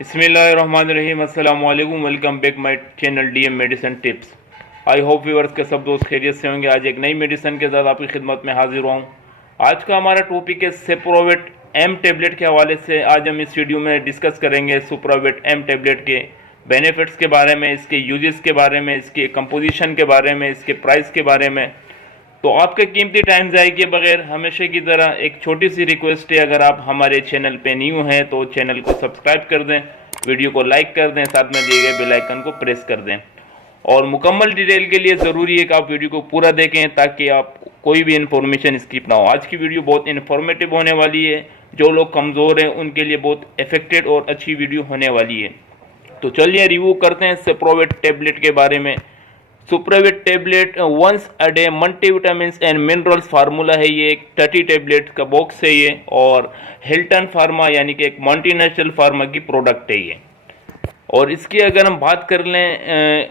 बिस्मिल्लाहिर्रहमानिर्रहीम। अस्सलाम वालेकुम। Welcome back my channel DM medicine tips. I hope viewers के सब दोस्त खैरियत से होंगे। आज एक नई मेडिसिन के साथ आपकी खिदमत में हाजिर हुआ हूँ। आज का हमारा टॉपिक है सुप्रावेट एम टेबलेट के हवाले से। आज हम इस वीडियो में डिस्कस करेंगे सुप्रावेट एम टेबलेट के बेनिफिट्स के बारे में, इसके यूजेस के बारे में, इसके कंपोजिशन के बारे में, इसके प्राइस के बारे में। तो आपका कीमती टाइम ज़ाया किए बगैर हमेशा की तरह एक छोटी सी रिक्वेस्ट है, अगर आप हमारे चैनल पे न्यू हैं तो चैनल को सब्सक्राइब कर दें, वीडियो को लाइक कर दें, साथ में दिए गए बेल आइकन को प्रेस कर दें। और मुकम्मल डिटेल के लिए ज़रूरी है कि आप वीडियो को पूरा देखें ताकि आप कोई भी इन्फॉर्मेशन स्किप ना हो। आज की वीडियो बहुत इन्फॉर्मेटिव होने वाली है। जो लोग कमज़ोर हैं उनके लिए बहुत इफेक्टेड और अच्छी वीडियो होने वाली है। तो चलिए रिव्यू करते हैं सुप्रावेट टेबलेट के बारे में। Supravit tablet once a day multivitamin and minerals formula है। ये एक 30 टेबलेट का बॉक्स है ये, और हिल्टन फार्मा यानी कि एक मल्टीनेशनल फार्मा की प्रोडक्ट है ये। और इसकी अगर हम बात कर लें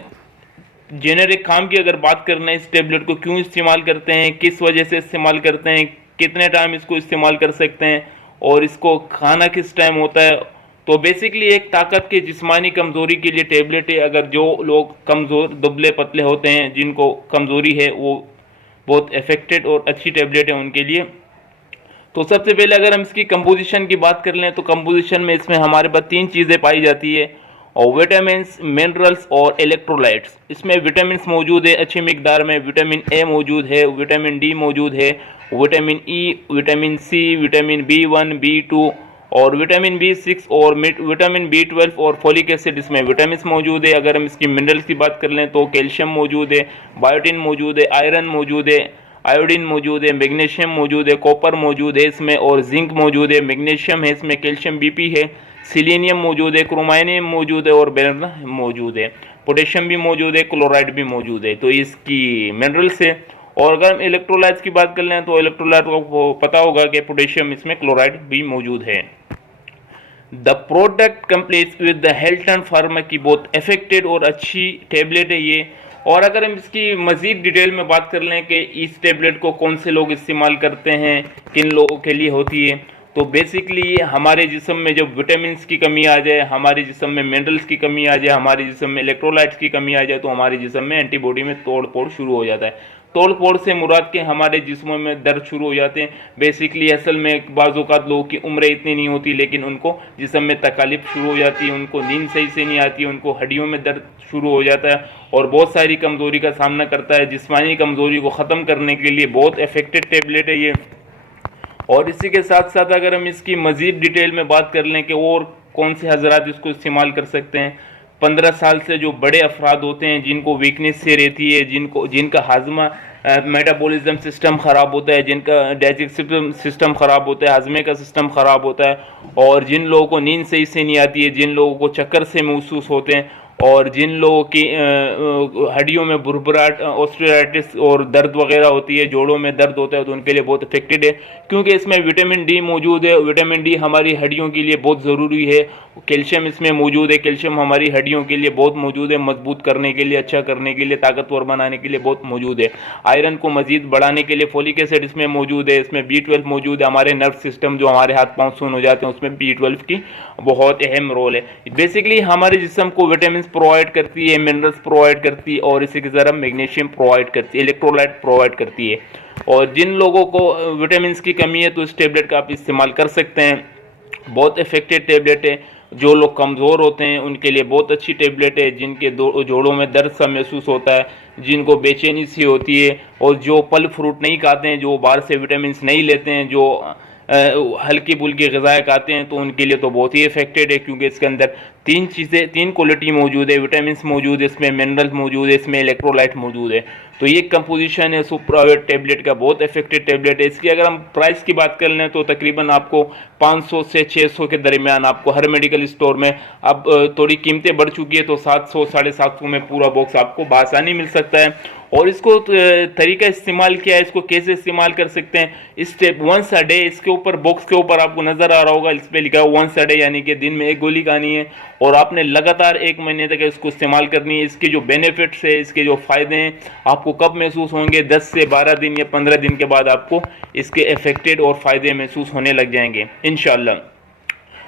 जेनेरिक काम की, अगर बात कर लें इस टेबलेट को क्यों इस्तेमाल करते हैं, किस वजह से इस्तेमाल करते हैं, कितने टाइम इसको इस्तेमाल कर सकते हैं और इसको खाना किस टाइम होता है। तो बेसिकली एक ताकत के जिस्मानी कमज़ोरी के लिए टेबलेट है। अगर जो लोग कमज़ोर दुबले पतले होते हैं, जिनको कमज़ोरी है, वो बहुत इफेक्टेड और अच्छी टेबलेट है उनके लिए। तो सबसे पहले अगर हम इसकी कंपोजिशन की बात कर लें तो कंपोजिशन में इसमें हमारे पास 3 चीज़ें पाई जाती है, और विटामिन्स, मिनरल्स और इलेक्ट्रोलाइट्स। इसमें विटामिन्स मौजूद है अच्छी मिकदार में। विटामिन ए मौजूद है, विटामिन डी मौजूद है, vitamin E, vitamin C, vitamin B1, B2 और विटामिन B6 और विटामिन B12 और फोलिक एसिड इसमें विटामिन मौजूद है। अगर हम इसकी मिनरल्स की बात कर लें तो कैल्शियम मौजूद है, बायोटिन मौजूद है, आयरन मौजूद है, आयोडीन मौजूद है, मैग्नीशियम मौजूद है, कॉपर मौजूद है इसमें, और जिंक मौजूद है, मैग्नीशियम है इसमें, कैल्शियम BP है, सिलीनियम मौजूद है, क्रोमाइनियम मौजूद है और बेरिलियम मौजूद है, पोटेशियम भी मौजूद है, क्लोराइड भी मौजूद है। तो इसकी मिनरल्स है। और अगर हम इलेक्ट्रोलाइट्स की बात कर लें तो इलेक्ट्रोलाइट को पता होगा कि पोटेशियम इसमें क्लोराइड भी मौजूद है। The product complete with the Hilton pharma की बहुत इफेक्टेड और अच्छी टेबलेट है ये। और अगर हम इसकी मज़ीद डिटेल में बात कर लें कि इस टेबलेट को कौन से लोग इस्तेमाल करते हैं, किन लोगों के लिए होती है, तो बेसिकली ये हमारे जिस्म में जब विटामिन्स की कमी आ जाए, हमारे जिस्म में मिनरल्स की कमी आ जाए, हमारे जिस्म में इलेक्ट्रोलाइट्स की कमी आ जाए, तो हमारे जिस्म में एंटीबॉडी में तोड़ फोड़ शुरू हो जाता है। तोड़ फोड़ से मुराद के हमारे जिस्मों में दर्द शुरू हो जाते हैं। बेसिकली असल में बाज़ औक़ात लोगों की उम्र इतनी नहीं होती, लेकिन उनको जिस्म में तकालीफ शुरू हो जाती है, उनको नींद सही से नहीं आती है, उनको हड्डियों में दर्द शुरू हो जाता है और बहुत सारी कमज़ोरी का सामना करता है। जिस्मानी कमज़ोरी को ख़त्म करने के लिए बहुत इफेक्टिव टेबलेट है ये। और इसी के साथ साथ अगर हम इसकी मज़ीद डिटेल में बात कर लें कि और कौन से हज़रात इसको इस्तेमाल कर सकते हैं, 15 साल से जो बड़े अफराद होते हैं जिनको वीकनेस से रहती है, जिनका हाजमा मेटाबॉलिज्म सिस्टम ख़राब होता है, जिनका डाइजेस्टिव सिस्टम ख़राब होता है, हाजमे का सिस्टम ख़राब होता है, और जिन लोगों को नींद सही से नहीं आती है, जिन लोगों को चक्कर से महसूस होते हैं, और जिन लोगों की हड्डियों में भुरभुराहट, ऑस्टियोआर्थराइटिस और दर्द वगैरह होती है, जोड़ों में दर्द होता है, तो उनके लिए बहुत इफेक्टेड है, क्योंकि इसमें विटामिन डी मौजूद है। विटामिन डी हमारी हड्डियों के लिए बहुत ज़रूरी है। कैल्शियम इसमें मौजूद है, कैल्शियम हमारी हड्डियों के लिए बहुत मौजूद है, मजबूत करने के लिए, अच्छा करने के लिए, ताकतवर बनाने के लिए बहुत मौजूद है। आयरन को मजीद बढ़ाने के लिए फोलिक एसिड इसमें मौजूद है, इसमें B12 मौजूद है। हमारे नर्व सिस्टम जो हमारे हाथ पाँव सुन्न हो जाते हैं उसमें B12 की बहुत अहम रोल है। बेसिकली हमारे जिस्म को विटामिन प्रोवाइड करती है, मिनरल्स प्रोवाइड करती है, और इसी की तरह मैग्नीशियम प्रोवाइड करती है, इलेक्ट्रोलाइट प्रोवाइड करती है। और जिन लोगों को विटामिन की कमी है तो इस टेबलेट का आप इस्तेमाल कर सकते हैं। बहुत इफेक्टिव टेबलेट है। जो लोग कमज़ोर होते हैं उनके लिए बहुत अच्छी टेबलेट है। जिनके जोड़ों में दर्द सा महसूस होता है, जिनको बेचैनी सी होती है, और जो फल फ्रूट नहीं खाते हैं, जो बाहर से विटामिन नहीं लेते हैं, जो हल्की फुल्की ग़िज़ाएँ खाते हैं, तो उनके लिए तो बहुत ही इफेक्टेड है, क्योंकि इसके अंदर 3 क्वालिटी मौजूद है। विटामिन मौजूद है इसमें, मिनरल्स मौजूद है इसमें, इलेक्ट्रोलाइट मौजूद है। तो ये कंपोजिशन है सुप्रावेट टेबलेट का, बहुत इफेक्टिव टेबलेट है। इसकी अगर हम प्राइस की बात कर लें तो तकरीबन आपको 500 से 600 के दरमियान आपको हर मेडिकल स्टोर में, अब थोड़ी कीमतें बढ़ चुकी है तो 700 750 में पूरा बॉक्स आपको बआसानी मिल सकता है। और इसको तरीका इस्तेमाल किया है, इसको कैसे इस्तेमाल कर सकते हैं, स्टेप वंस अ डे। इसके ऊपर बॉक्स के ऊपर आपको नज़र आ रहा होगा, इस पर लिखा है वंस अ डे, यानी कि दिन में 1 गोली खानी है, और आपने लगातार 1 महीने तक इसको इस्तेमाल करनी है। इसके जो बेनिफिट्स है, इसके जो फ़ायदे हैं, आपको कब महसूस होंगे, 10 से 12 दिन या 15 दिन के बाद आपको इसके इफेक्टेड और फ़ायदे महसूस होने लग जाएंगे इंशाअल्लाह।